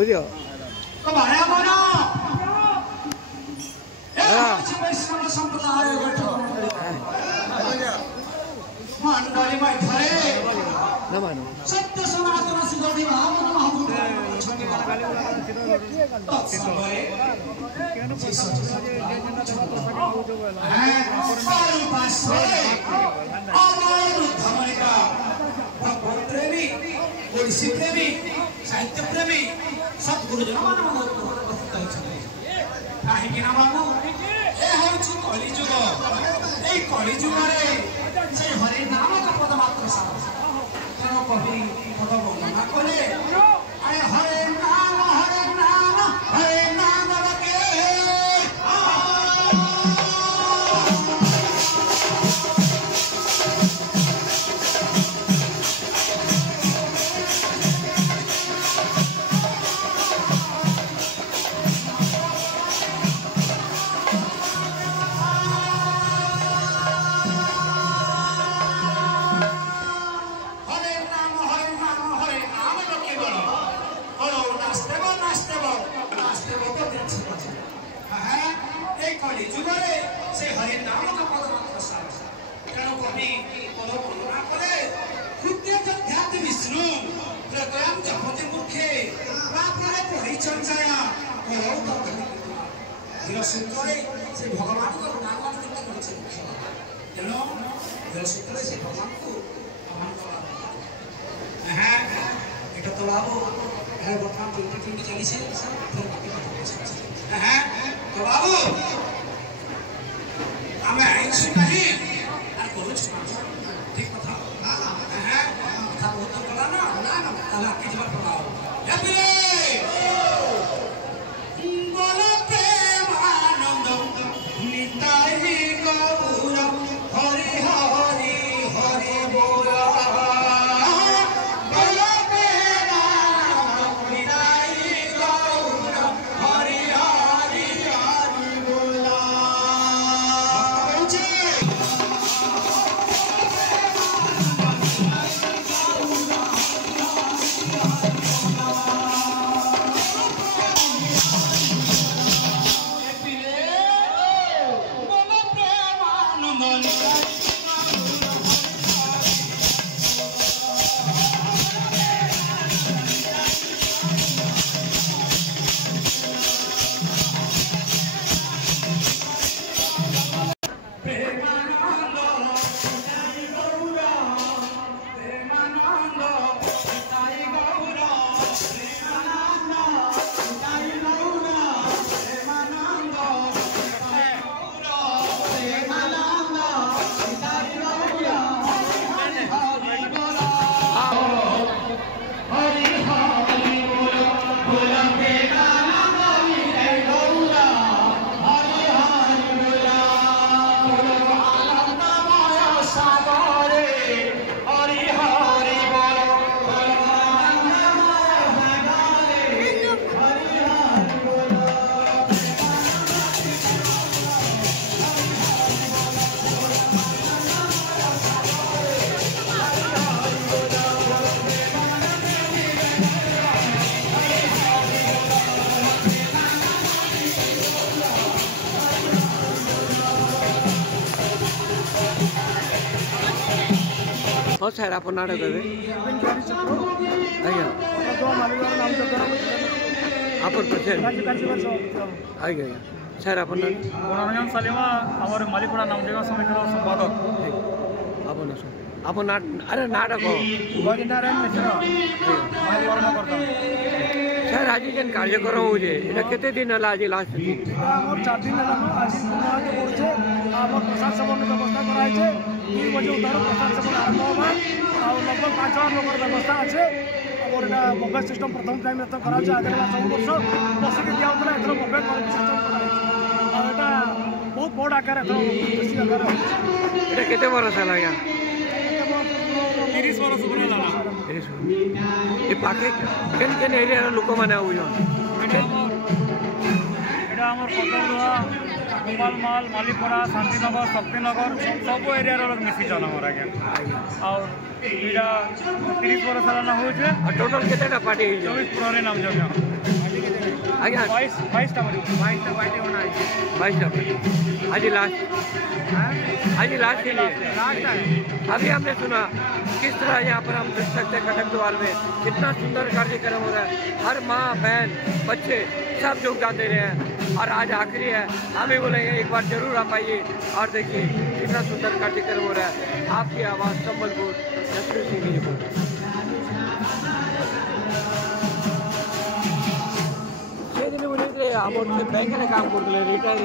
खोजो सत्य सनातन सुगढ़ी प्रेमी ओडिसी प्रेमी साहित्य प्रेमी सद्गुरुजन कहीं बाबू ए कलिजुग ये कलिजुगे से हरि नाम का पद मात्र सार कवि पद वर्णना करे अरे हरे नाम लगे से हरि नाम का पद मात्र सार तेणु कवि पद वर्णना करे हृदय विष्णु हृदय जपति मूर्खे पढ़ी चंचाया धीर सूत्र से भगवान को नाम तेणु धीर सूत्र से भगवान को এটা তো বাবু বর্তমান 2020 চলিছে তো বাবু আমি আইছি নাহি আর করুছি ঠিক কথা কথা বহুত বলা না তাহলে আজকে যাবার পড়াও বল প্রেম আনন্দ নিতাই গৌর হরি হরি হরি বল और सर आप नाटक आज्ञा आप प्रेसिडेंट आज्ञा आज्ञा सर आप मनोरंजन सालिमा आम मालीपड़ा नामदेवा समितिर संपादक आप अरे नाटक सर आज जेन कार्यक्रम हो केते दिन है आज लास्ट 4 दिन प्रसाद सेवन व्यवस्था कराई 2 बजे उतार प्रसाद सेवन आरंभ होगा लगभग 5,000 लोग व्यवस्था अच्छे और बफे सिस्टम प्रथम टाइम तो करा आगे सब वर्ष बसिक दिया एथर बफे सिस्टम करा बहुत बड़ आकार केते वर्ष है आज्ञा 30 वर्ष ये पाखे केन केन एरिया लोक माने आउछन एटा हमर पटरुआ गोपालमाल मालीपड़ा शांतिनगर शक्तिनगर सब एरिया लोग मिशीचन आमर आज्ञा और यहाँ 30 वर्ष सालाना हो टोटल केतेटा पार्टी 24 पुराने नाम जगह आज्ञा 22टा पार्टी बना 22टा आज लास्ट के लिए अभी हमने सुना किस तरह यहाँ पर हम देख सकते हैं कटक द्वार में कितना सुंदर कार्यक्रम हो रहा है। हर माँ बहन बच्चे सब योगदान दे रहे हैं और आज आखिरी है। हमें बोलेंगे एक बार जरूर आप आइए और देखिए कितना सुंदर कार्यक्रम हो रहा है। आपकी आवाज़ संबलपुर जसवीर सिंह की रिपोर्ट। बैंक में काम करते रिटायर